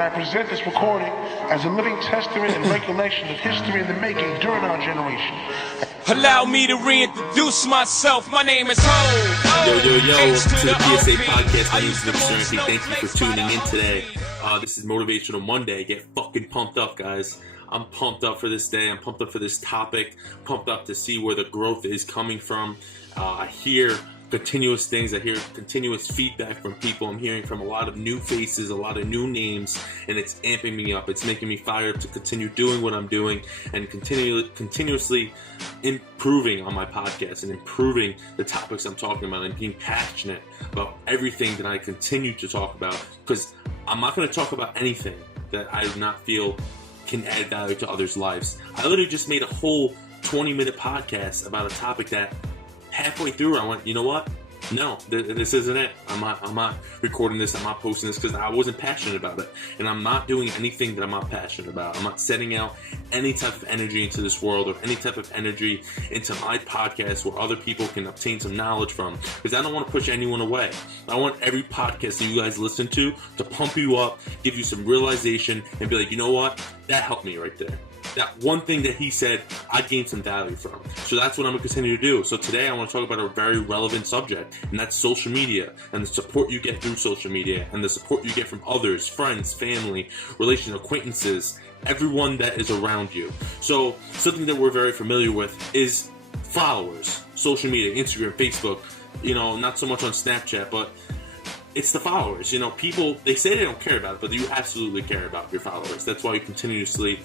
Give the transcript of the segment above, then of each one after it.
I present this recording as a living testament and recollection of history in the making during our generation. Allow me to reintroduce myself. My name is Ho. Yo, welcome to the PSA podcast. My name is Nick Sternke. Thank you for tuning in today. This is Motivational Monday. Get fucking pumped up, guys. I'm pumped up for this day. I'm pumped up for this topic. Pumped up to see where the growth is coming from. I hear continuous things. I hear continuous feedback from people. I'm hearing from a lot of new faces, a lot of new names, and it's amping me up. It's making me fired up to continue doing what I'm doing and continuously improving on my podcast and improving the topics I'm talking about and being passionate about everything that I continue to talk about, because I'm not going to talk about anything that I do not feel can add value to others' lives. I literally just made a whole 20-minute podcast about a topic that halfway through I went, you know what? No, this isn't it. I'm not recording this. I'm not posting this because I wasn't passionate about it. And I'm not doing anything that I'm not passionate about. I'm not setting out any type of energy into this world or any type of energy into my podcast where other people can obtain some knowledge from, because I don't want to push anyone away. I want every podcast that you guys listen to pump you up, give you some realization, and be like, you know what? That helped me right there. That one thing that he said, I gained some value from. So that's what I'm going to continue to do. So today I want to talk about a very relevant subject, and that's social media and the support you get through social media and the support you get from others, friends, family, relations, acquaintances, everyone that is around you. So something that we're very familiar with is followers, social media, Instagram, Facebook, not so much on Snapchat, but it's the followers. People, they say they don't care about it, but you absolutely care about your followers. That's why you continuously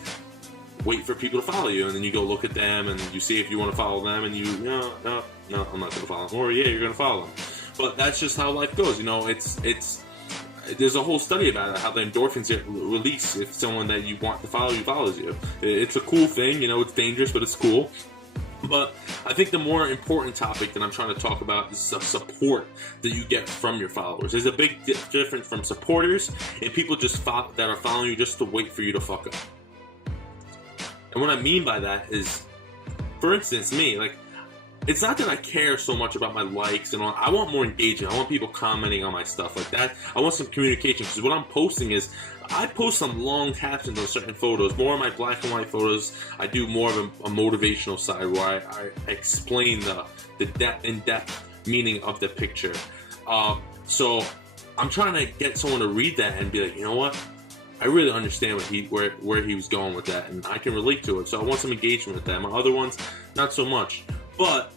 wait for people to follow you, and then you go look at them and you see if you want to follow them, and no, I'm not going to follow them, or yeah, you're going to follow them. But that's just how life goes. It's there's a whole study about it, how the endorphins get released if someone that you want to follow you follows you. It's a cool thing. It's dangerous, but it's cool. But I think the more important topic that I'm trying to talk about is the support that you get from your followers. There's a big difference from supporters and people that are following you just to wait for you to fuck up. And what I mean by that is, for instance, me, it's not that I care so much about my likes and all. I want more engagement. I want people commenting on my stuff like that. I want some communication, because what I'm posting is, I post some long captions on certain photos. More of my black and white photos, I do more of a motivational side where I explain the in-depth meaning of the picture. So I'm trying to get someone to read that and be like, you know what? I really understand where he was going with that, and I can relate to it. So I want some engagement with that. My other ones, not so much. But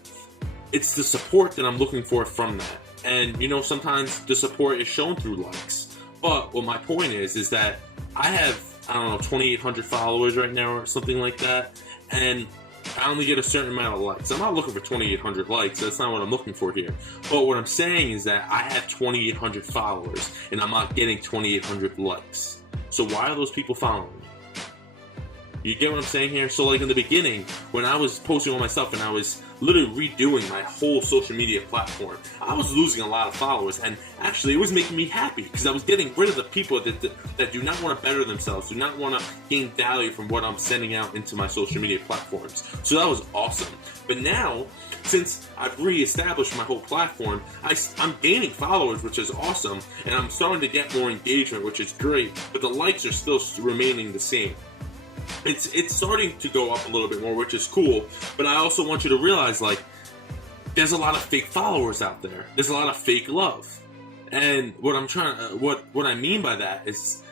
it's the support that I'm looking for from that. And sometimes the support is shown through likes. But what my point is that I have, 2,800 followers right now or something like that, and I only get a certain amount of likes. I'm not looking for 2,800 likes. That's not what I'm looking for here. But what I'm saying is that I have 2,800 followers, and I'm not getting 2,800 likes. So why are those people following me? You get what I'm saying here? So in the beginning, when I was posting all my stuff and I was literally redoing my whole social media platform, I was losing a lot of followers, and actually it was making me happy, because I was getting rid of the people that do not want to better themselves, do not want to gain value from what I'm sending out into my social media platforms. So that was awesome. But now, since I've reestablished my whole platform, I'm gaining followers, which is awesome, and I'm starting to get more engagement, which is great, but the likes are still remaining the same. It's starting to go up a little bit more, which is cool, but I also want you to realize, there's a lot of fake followers out there. There's a lot of fake love. And what I mean by that is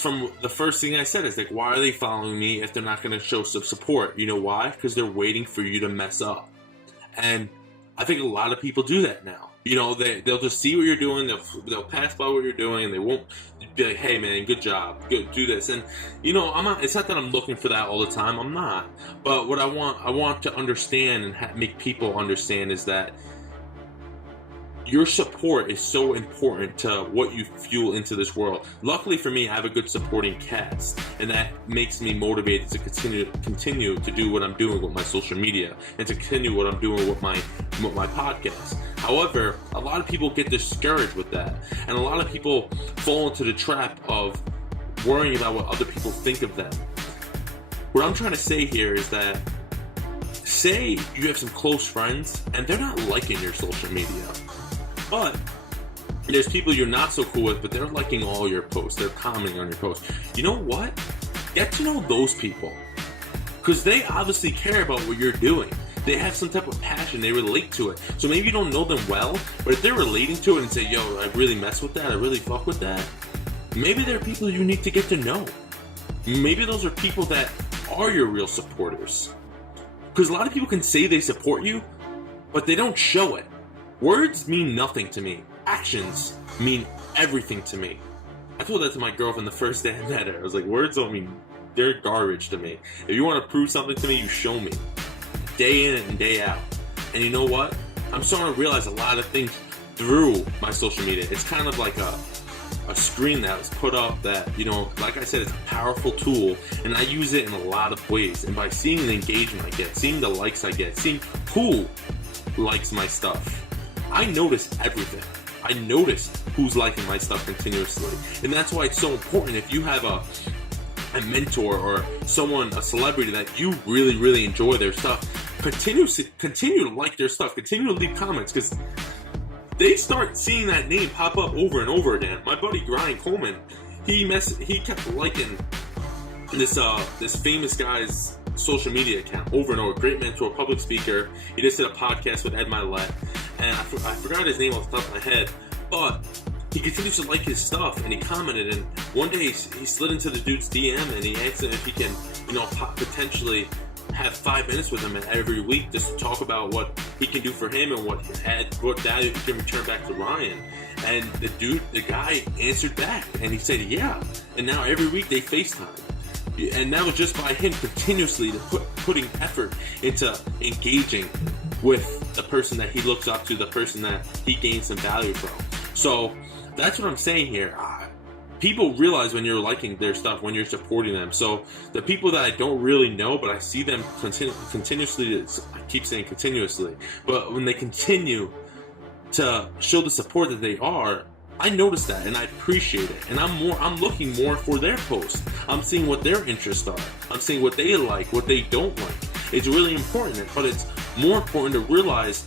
from the first thing I said, is why are they following me if they're not going to show some support? You know why? Because they're waiting for you to mess up. And I think a lot of people do that now. They'll just see what you're doing, they'll pass by what you're doing, and they won't be like, hey man, good job, good, do this. And it's not that I'm looking for that all the time, I'm not. But what I want to understand and make people understand is that your support is so important to what you fuel into this world. Luckily for me, I have a good supporting cast, and that makes me motivated to continue to do what I'm doing with my social media and to continue what I'm doing with my podcast. However, a lot of people get discouraged with that, and a lot of people fall into the trap of worrying about what other people think of them. What I'm trying to say here is that, say you have some close friends and they're not liking your social media, but There's people you're not so cool with, but they're liking all your posts. They're commenting on your posts. You know what? Get to know those people. Because they obviously care about what you're doing. They have some type of passion. They relate to it. So maybe you don't know them well, but if they're relating to it and say, yo, I really mess with that, I really fuck with that, maybe they're people you need to get to know. Maybe those are people that are your real supporters. Because a lot of people can say they support you, but they don't show it. Words mean nothing to me. Actions mean everything to me. I told that to my girlfriend the first day I met her. I was like, words don't mean, they're garbage to me. If you want to prove something to me, you show me. Day in and day out. And you know what? I'm starting to realize a lot of things through my social media. It's kind of like a screen that was put up that, you know, like I said, it's a powerful tool, and I use it in a lot of ways. And by seeing the engagement I get, seeing the likes I get, seeing who likes my stuff, I notice everything. I notice who's liking my stuff continuously. And that's why it's so important. If you have a mentor or someone, a celebrity that you really, really enjoy their stuff, continue to like their stuff, continue to leave comments, because they start seeing that name pop up over and over again. My buddy Ryan Coleman, he kept liking this famous guy's social media account over and over. Great mentor, public speaker. He just did a podcast with Ed Milet, and I forgot his name off the top of my head, but he continues to like his stuff, and he commented, and one day he slid into the dude's DM and he asked him if he can, you know, potentially have 5 minutes with him every week just to talk about what he can do for him and what value he can return back to Ryan. And the guy answered back, and he said yeah. And now every week they FaceTime. And that was just by him continuously putting effort into engaging with the person that he looks up to, the person that he gains some value from. So that's what I'm saying here. People realize when you're liking their stuff, when you're supporting them. So the people that I don't really know, but I see them continuously, I keep saying continuously, but when they continue to show the support that they are, I notice that and I appreciate it. And I'm looking more for their posts. I'm seeing what their interests are. I'm seeing what they like, what they don't like. It's really important, but it's more important to realize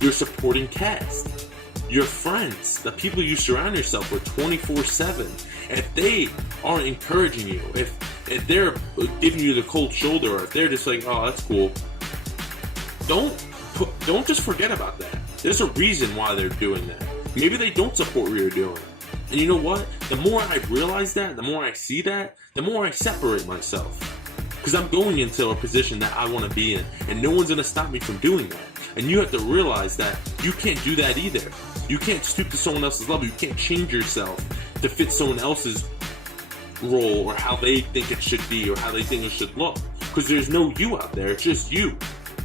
you're supporting cast, your friends, the people you surround yourself with 24/7. If they aren't encouraging you, if they're giving you the cold shoulder, or if they're just like, oh, that's cool, don't just forget about that. There's a reason why they're doing that. Maybe they don't support what you're doing. And you know what? The more I realize that, the more I see that, the more I separate myself. Because I'm going into a position that I want to be in, and no one's going to stop me from doing that. And you have to realize that you can't do that either. You can't stoop to someone else's level. You can't change yourself to fit someone else's role or how they think it should be or how they think it should look. Because there's no you out there. It's just you.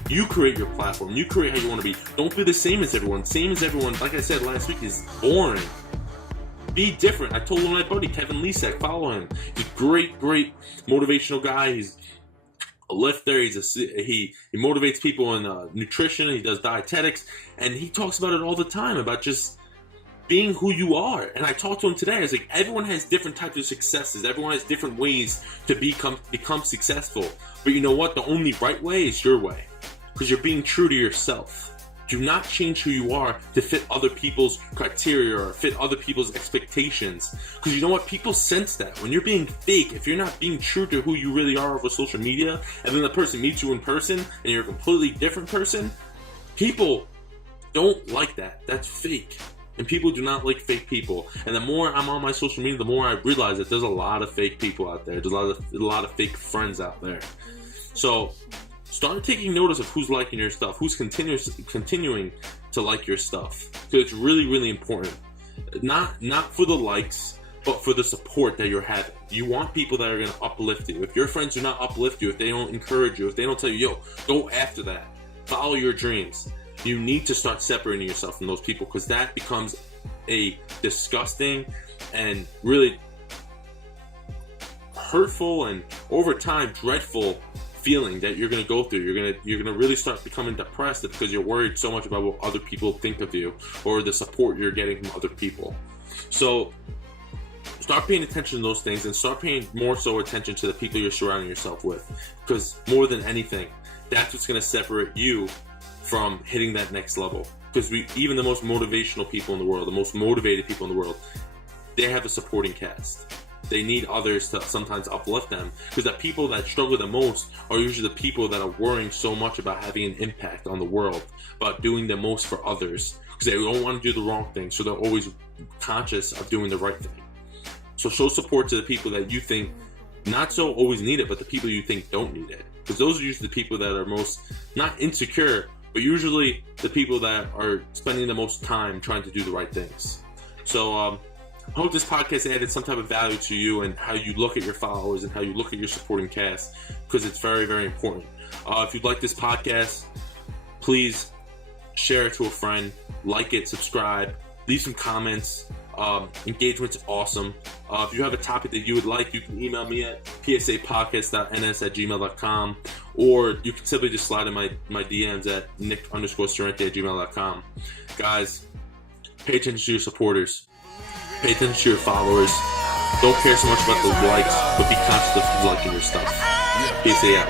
You create your platform. You create how you want to be. Don't be the same as everyone. Same as everyone, like I said last week, is boring. Be different. I told my buddy Kevin Lisek, follow him. He's a great motivational guy. He's a lifter. He motivates people in nutrition. He does dietetics, and he talks about it all the time, about just being who you are. And I talked to him today. I was like, everyone has different types of successes. Everyone has different ways to become successful. But you know what? The only right way is your way, because you're being true to yourself. Do not change who you are to fit other people's criteria or fit other people's expectations. Because you know what? People sense that. When you're being fake, if you're not being true to who you really are over social media, and then the person meets you in person and you're a completely different person, people don't like that. That's fake. And people do not like fake people. And the more I'm on my social media, the more I realize that there's a lot of fake people out there. There's a lot of fake friends out there. So start taking notice of who's liking your stuff, who's continuing to like your stuff. So it's really, really important. Not for the likes, but for the support that you're having. You want people that are going to uplift you. If your friends do not uplift you, if they don't encourage you, if they don't tell you, yo, go after that, follow your dreams, you need to start separating yourself from those people, because that becomes a disgusting and really hurtful and over time dreadful feeling that you're going to go through. You're going to really start becoming depressed because you're worried so much about what other people think of you or the support you're getting from other people. So start paying attention to those things, and start paying more so attention to the people you're surrounding yourself with, because more than anything, that's what's going to separate you from hitting that next level. because even the most motivational people in the world, the most motivated people in the world, they have a supporting cast. They need others to sometimes uplift them, because the people that struggle the most are usually the people that are worrying so much about having an impact on the world, about doing the most for others, because they don't want to do the wrong thing, so they're always conscious of doing the right thing. So show support to the people that you think not so always need it, but the people you think don't need it, because those are usually the people that are most, not insecure, but usually the people that are spending the most time trying to do the right things. So I hope this podcast added some type of value to you and how you look at your followers and how you look at your supporting cast, because it's very, very important. If you like this podcast, please share it to a friend, like it, subscribe, leave some comments. Engagement's awesome. If you have a topic that you would like, you can email me at psapodcast.ns@gmail.com, or you can simply just slide in my DMs at nick_sorrente@gmail.com. Guys, pay attention to your supporters. Pay attention to your followers. Don't care so much about the likes, but be conscious of liking your stuff. PSA out.